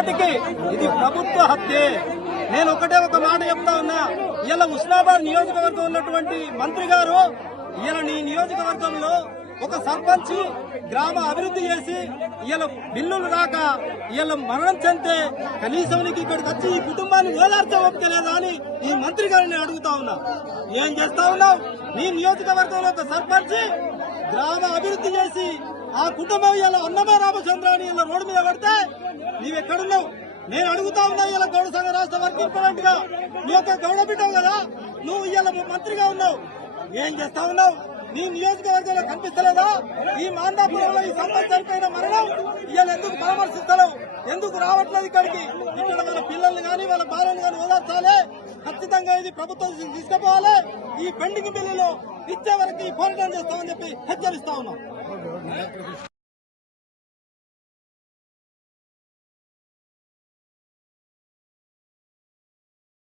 ముమ్మాటికి ఇది ప్రభుత్వ హత్యే. నేను ఒకటే ఒక మాట చెప్తా ఉన్నా, ఇలా హుస్నాబాద్ నియోజకవర్గం ఉన్నటువంటి మంత్రి గారు ఇలా నీ నియోజకవర్గంలో ఒక సర్పంచ్ గ్రామ అభివృద్ధి చేసి ఇలా బిల్లులు రాక ఇలా మరణం చెందితే కనీసం నీకు ఇక్కడికి వచ్చి ఈ కుటుంబాన్ని ఓదార్చ ఒప్పుకోలేదా అని ఈ మంత్రి గారిని అడుగుతా ఉన్నా. ఏం చేస్తా ఉన్నావు? నీ నియోజకవర్గంలో ఒక సర్పంచ్ గ్రామ అభివృద్ధి చేసి ఆ కుటుంబం ఇలా అన్నమా రామచంద్రాన్ని ఇలా రోడ్డు మీద పడితే నీవెక్కడున్నావు? నేను అడుగుతా ఉన్నా. ఇలా గౌడ సంఘ రాష్ట్ర వర్కింగ్ ప్రెసిడెంట్ గా నువ్వు ఒక గౌడ బిడ్డవు కదా, నువ్వు ఇలా మంత్రిగా ఉన్నావు. ఏం చేస్తా ఉన్నావు? నీ నియోజకవర్గంలో కనిపిస్తలేదా? ఈ మాందాపురంలో ఈ సంపత్ చనిపోయిన మరణం ఇవాళ ఎందుకు పరామర్శిస్తలేవు? ఎందుకు రావట్లేదు ఇక్కడికి? ఇక్కడ వాళ్ళ పిల్లల్ని కానీ వాళ్ళ భార్యను కానీ ఓదార్చాలి. ఖచ్చితంగా ఇది ప్రభుత్వం తీసుకుపోవాలి. ఈ పెండింగ్ బిల్లులో ఇచ్చే వరకు పోరాటం చేస్తామని చెప్పి హెచ్చరిస్తా ఉన్నాం.